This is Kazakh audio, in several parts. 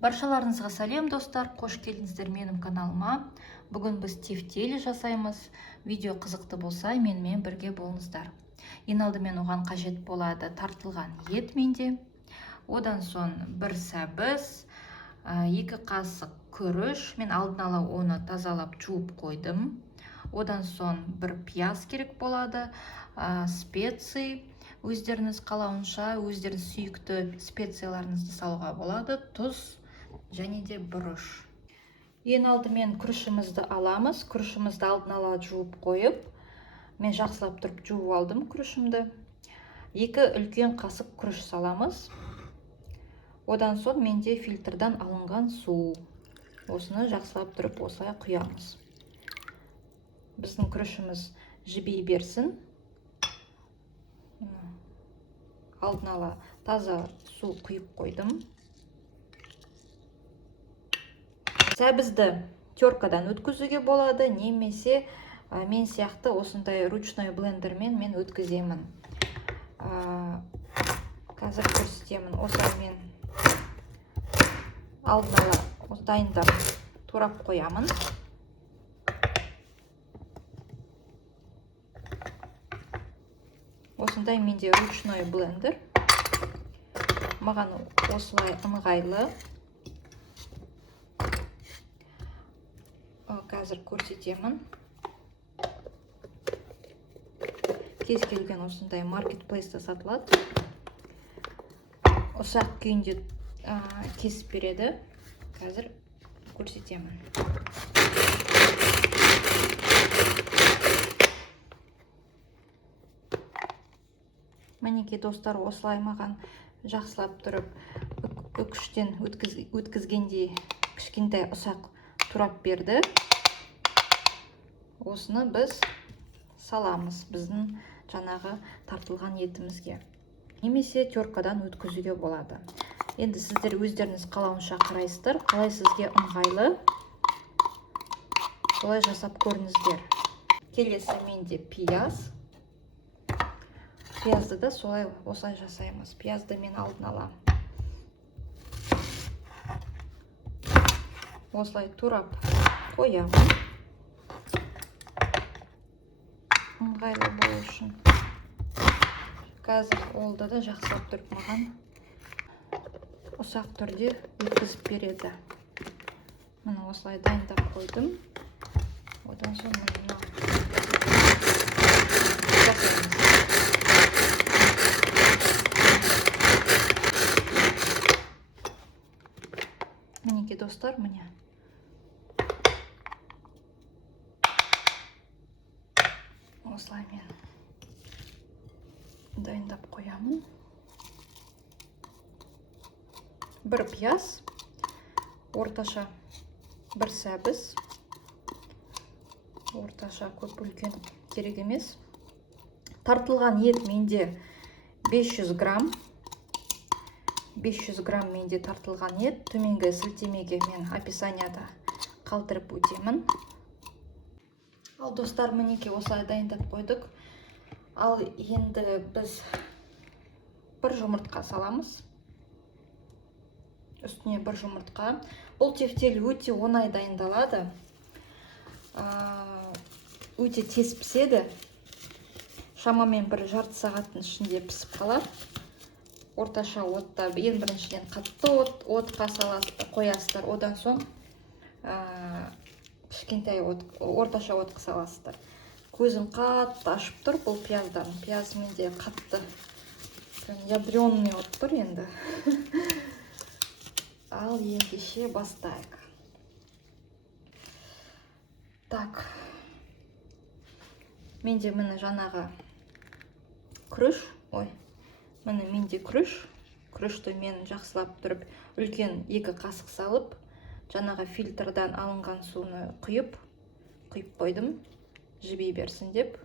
Баршаларыңызға сәлем достар, қош келдіңіздер менің каналыма. Бүгін біз тефтели жасаймыз. Видео қызықты болса, менімен бірге болыңыздар. Ең алдымен оған қажет болады тартылған ет менде. Одан соң бір сәбіз, 2 қасық күріш. Мен алдын ала оны тазалап жуып қойдым. Одан соң бір пияз керек болады, специй. Өздеріңіз қалауынша, өздеріңіз сүйікті специяларыңызды салуға болады, тұз және де бұрыш. Ең алдымен күрішімізді аламыз. Күрішімізді алдын ала жуып қойып, мен жақсылап тұрып жуып алдым күрішімді. 2 үлкен қасық күріш саламыз. Одан соң менде фильтрдан алынған су. Осыны жақсылап тұрып осылай құямыз. Біздің күрішіміз жібей берсін. Алдын ала таза су құйып қойдым. Сәбізді теркадан өткізуге болады, немесе мен сияқты осындай ручной блендермен мен өткіземін. Қазір көрсетемін. Осылай мен алдын ала дайындап турап қоямын. Осындай менде ручной блендер. Маған осылай ыңғайлы. Қазір көрсетемін. Кез келген осындай маркетплейста сатылады. Ұсақ күйінде кесіп береді. Қазір көрсетемін. Мінеке достар, осылай маған жақсылап тұрып үкіштен өткізгендей кішкентай ұсақ турап берді. Осыны біз саламыз біздің жаңағы тартылған етімізге. Немесе теркадан өткізуге болады. Енді сіздер өздеріңіз қалауынша қарайсыздар, қалай сізге ыңғайлы, солай жасап көріңіздер. Келесі менде пияз. Пиязды да осылай жасаймыз. Пиязды мен алдын ала осылай турап қоямын. Ыңғайлы болу үшін. Қазір олды да жақсылап тұрып маған ұсақ түрде өткізіп береді. Міне осылай дайындап қойдым. Одан соң мына мінеке достар, міне. Осылай мен дайындап қоямын. Бір пияз, орташа бір сәбіз. Орташа көп үлкен керек емес. Тартылған ет менде 500 грамм. 500 грамм менде тартылған ет. Төменгі сілтемеге мен описанияда қалдырып өтемін. Ал достар, мінеке осылай дайындап қойдық. Ал енді біз бір жұмыртқа саламыз. Үстіне бір жұмыртқа. Бұл тефтели өте оңай дайындалады. Өте тез піседі. Шамамен бір жарты сағаттың ішінде пісіп қалады. Орташа отта, ең біріншіден қатты отқа қоясыздар. Одан соң кішкентай орташа отқа саласыздар. Көзім қатты ашып тұр бұл пияздан. Пияз менде қатты ядреный от тұр енді. Ал ендеше бастайық. Так. Менде міне жаңағы күріш. Міне менде күріш. Күрішті мен жақсылап тұрып үлкен 2 қасық салып, жаңағы фильтрдан алынған суны құйып қойдым. Жібей берсін деп.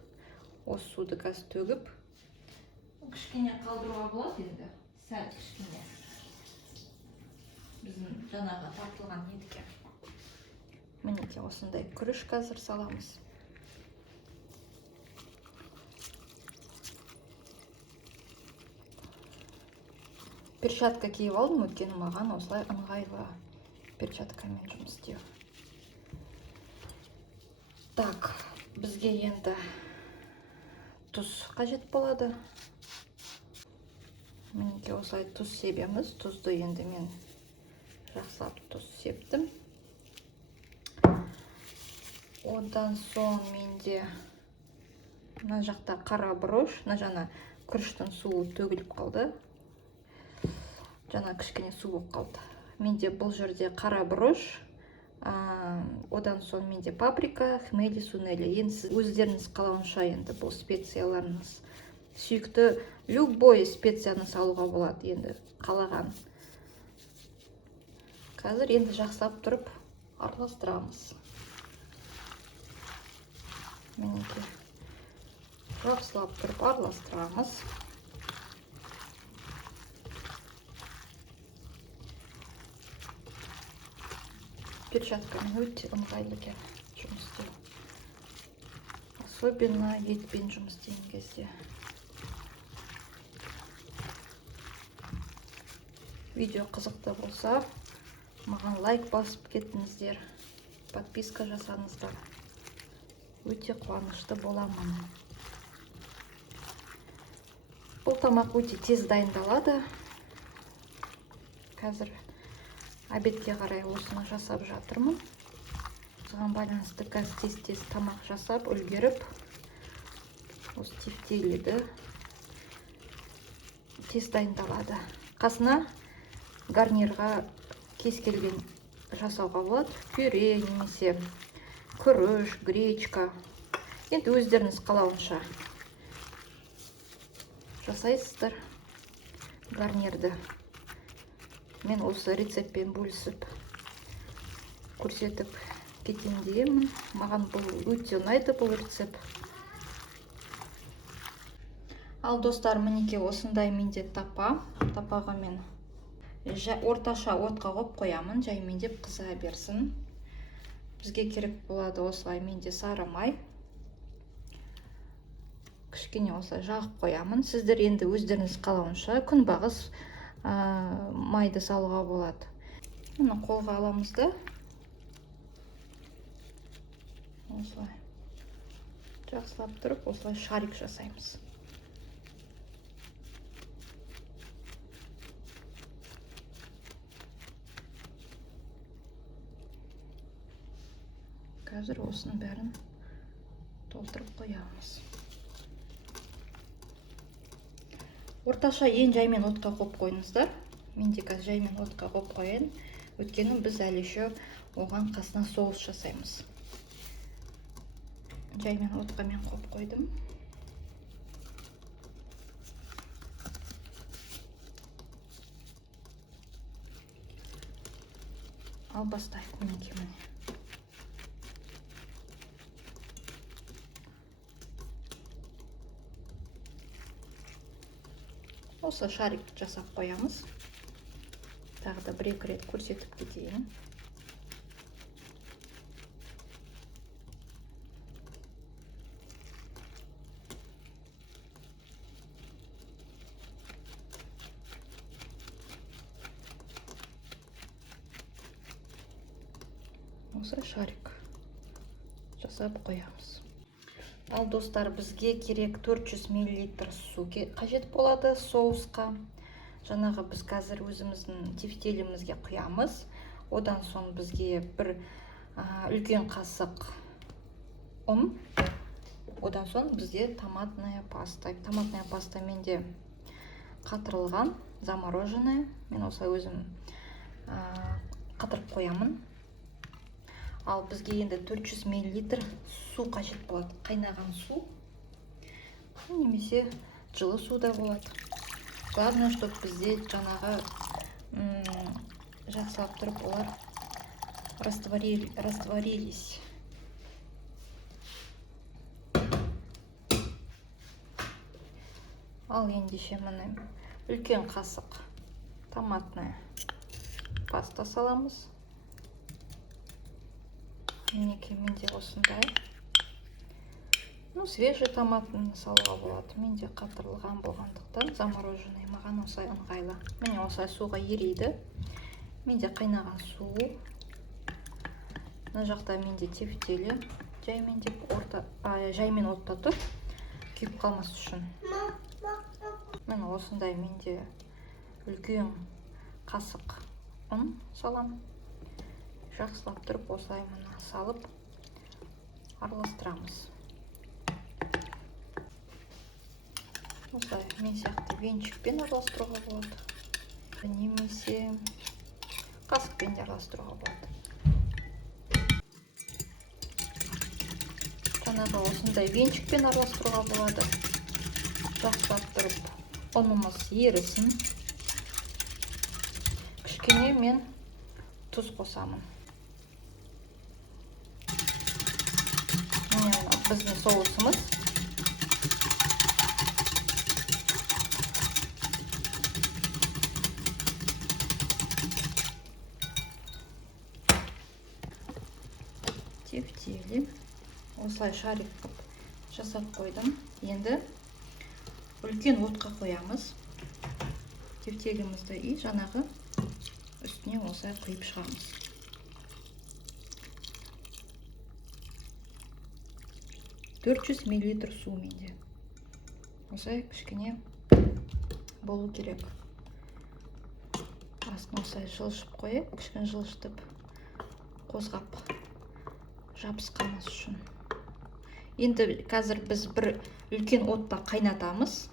Осы суды қазір төгіп, кішкене қалдыруға болады енді. Сәл кішкене. Біздің жаңағы тартылған етке. Мінеке осындай күріш қазір саламыз. перчатка киіп алдым, өйткені маған осылай ыңғайлы перчаткамен жұмыс істеу. Так, бізге енді тұз қажет болады. Мінекей осылай тұз себеміз. Тұзды енді мен жақсылап тұз септім. Одан соң менде мына жақта қара бұрыш, жаңа күріштің суы төгіліп қалды. Жаңа кішкене су болып қалды. Менде бұл жерде қара бұрыш, одан соң менде паприка, хмели, сунели. Енді сіз өздеріңіз қалауынша енді бұл специяларыңыз. Сүйікті любой специяны салуға болады, енді қалаған. Қазір енді жақсылап тұрып араластырамыз. Мінекей. Жақсылап тұрып араластырамыз. Перчаткамен өте ыңғайлы жұмыс істеу. Особенно етпен жұмыс істеген кезде. Видео қызықты болса, маған лайк басып кеттіңіздер, подписка жасаңыздар. Өте қуанышты боламын. Бұл тамақ өте тез дайындалады. Қазір обедке қарай осыны жасап жатырмын. Соған байланысты қазір тез тамақ жасап үлгеріп, осы тефтелиді тез дайындалады. Қасына гарнирға кез келген жасауға болады. Пюре немесе күріш, гречка. Енді өздеріңіз қалауынша жасайсыздар гарнирді. Мен осы рецептпен бөлісіп көрсетіп кетейін дегенмін. Маған бұл өте ұнайды, бұл рецепт. Ал достар, мінекей осындай менде тапаға мен орташа отқа қойып қоямын, жаймендеп қыза берсін. Бізге керек болады осылай менде сары май. Кішкене осылай жағып қоямын. Сіздер енді өздеріңіз қалауынша күнбағыс майды салуға болады. Мұны қолға аламыз да. Осылай. Жақсылап тұрып, осылай шарик жасаймыз. Қазір осының бәрін толтырып қоямыз. Орташа ең жаймен отқа қойып қойыңыздар. Менде қазір жаймен отқа қойып қояйын. Өйткені біз әлі еще оған қасына соус жасаймыз. Жаймен отқа мен қойып қойдым. Ал бастайық мінекей міне. Осы шарик жасап қоямыз. Тағы да бір-екі рет көрсетіп кетейін. Осы шарик жасап қоямыз. Ал достар, бізге керек 400 мл су қажет болады соусқа. Жаңағы біз қазір өзіміздің тефтелімізге құямыз. Одан соң бізге бір үлкен қасық ұн. Одан соң бізде томатная паста. Томатная паста менде қатырылған, замороженная. Мен осылай өзім қатырып қоямын. Ал бізге енді 400 мл су қажет болады. Қайнаған су. Немесе жылы суда болады. Главное, чтобы бізде жаңағы жақсылап тұрып олар растворились. Ал ендеше міне үлкен қасық томатная паста саламыз. Мінекей менде осындай. Свежий томатын салуға болады. Менде қатырылған болғандықтан замороженный маған осылай ыңғайлы. Міне осылай суға ериді. Менде қайнаған су. Мына жақта менде тефтелі жаймен отта тұр, күйіп қалмас үшін. Міне осындай менде үлкен қасық ұн салам. Жақсылап тұрып осылай мына салып араластырамыз. Осылай мен сияқты венчикпен араластыруға болады. Немесе қасықпен де араластыруға болады. Жаңағы осындай венчикпен араластыруға болады. Жақсылап тұрып ұнымыз ерісін. Кішкене мен тұз қосамын. Міне біздің соусымыз. Тефтелі. Осылай шарик қып жасап қойдым. Енді үлкен отқа қоямыз. Тефтелімізді и жаңағы үстіне осылай құйып шығамыз. $400 мл су менде. Осылай кішкене болу керек. Астын осылай жылжып қойып, кішкене жылжытып қозғап жабысқанымыз үшін. Енді қазір біз бір үлкен отта қайнатамыз.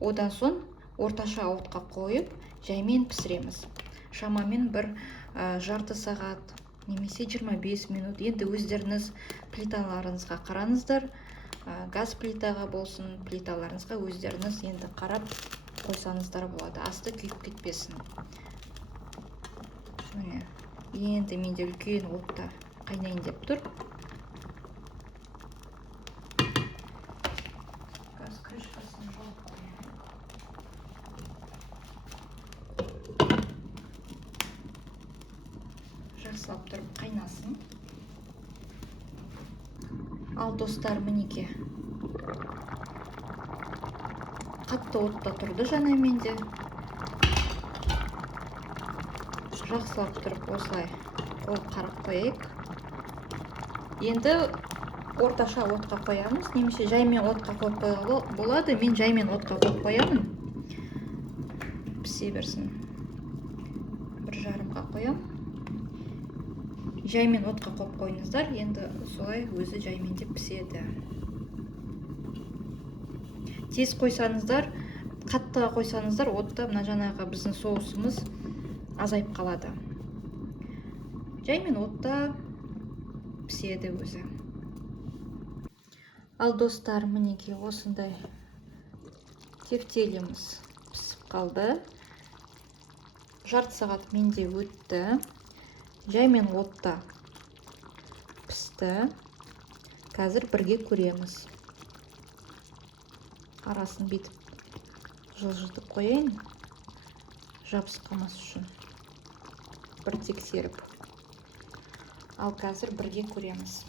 Одан соң орташа отқа қойып, жаймен пісіреміз. Шамамен бір жарты сағат, немесе 25 минут. Енді өздеріңіз плиталарыңызға қараңыздар. Газ плитаға болсын, плиталарыңызға өздеріңіз енді қарап қойсаңыздар болады. Асты күйіп кетпесін. Енді менде үлкен отта қайнайын деп тұр. Газ крышкасын жауып қояйын. Жақсылап тұрып қайнасын. Ал достар, мінеке. Қатты отта тұрды жаңа менде. Жақсылап тұрып осылай қарап қойайық. Енді орташа отқа қоямыз. Немесе жаймен отқа қойып қойға болады. Мен жаймен отқа қойып қоямын. Пісе берсін. 1,5-ға қоям. Жаймен отқа қойып қойыңыздар. Енді солай өзі жаймен деп піседі. Тез қойсаңыздар, қаттыға қойсаңыздар, отта мына жаңағы біздің соусымыз азайып қалады. Жаймен отта піседі өзі. Ал достар, мінеке осындай тефтеліміз пісіп қалды. Жарты сағат менде өтті. Жаймен отта пісті. Қазір бірге көреміз. Арасын бетіп жылжытып қойайын. Жабысқамас үшін. Бір тексеріп. Ал қазір бірге көреміз.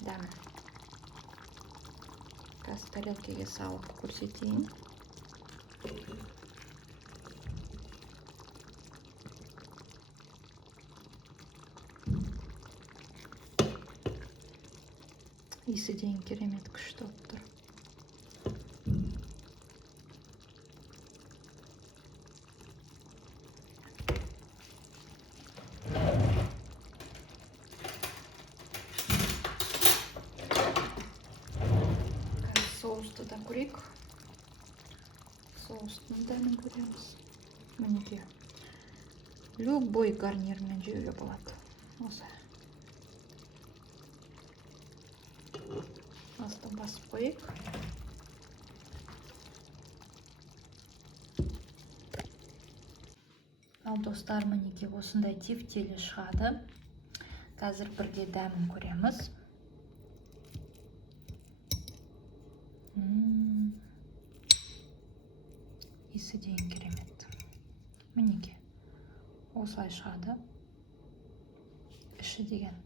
Дәмін. Қазір тарелкеге салып көрсетейін. Иісі дейін керемет күшті болып тұр. Соусты да көрейік. Соустың дәмін көреміз. Мінеке. Любой гарнирмен жеуге болады. Осы. Астын басып қойып. Ал достар, мінеке осындай тефтелі шығады. Қазір бірге дәмін көреміз. Иісі дейін керемет. Мінеке осылай шығады. Іші деген.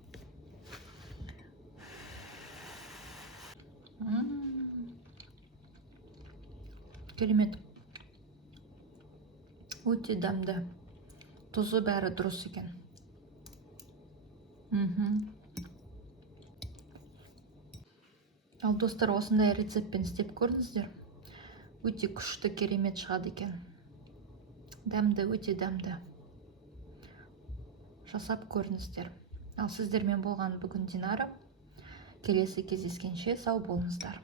Керемет. Өте дәмді. Тұзы бәрі дұрыс екен. Ал достар, осындай рецептпен істеп көріңіздер. Өте күшті, керемет шығады екен. Дәмді, өте дәмді. Жасап көріңіздер. Ал сіздермен болған бүгін Динара. Келесі кездескенше сау болыңыздар.